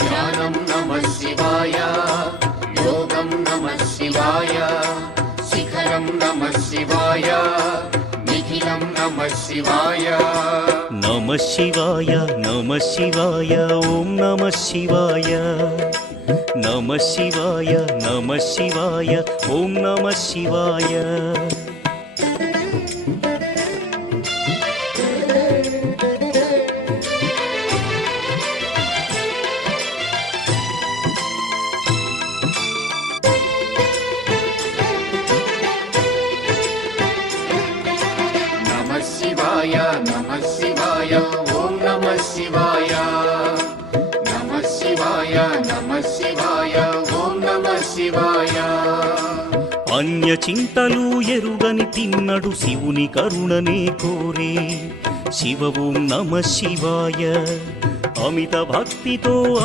ధ్యానం నమః శివాయ, యోగం నమః శివాయ, శిఖరం నమః శివాయ, నిఖిలం నమః శివాయ. నమః శివాయ నమః శివాయ ఓం నమః శివాయ. నమః శివాయ నమః శివాయ ఓం నమః శివాయ. నమః శివాయ నమః శివాయ ఓం నమః శివాయ. నమః శివాయ నమః శివాయ ఓం నమః శివాయ. అన్య చింతలు ఎరుగని తిన్నడు శివుని కరుణనే కోరే. శివ ఓం నమః శివాయ. అమిత భక్తితో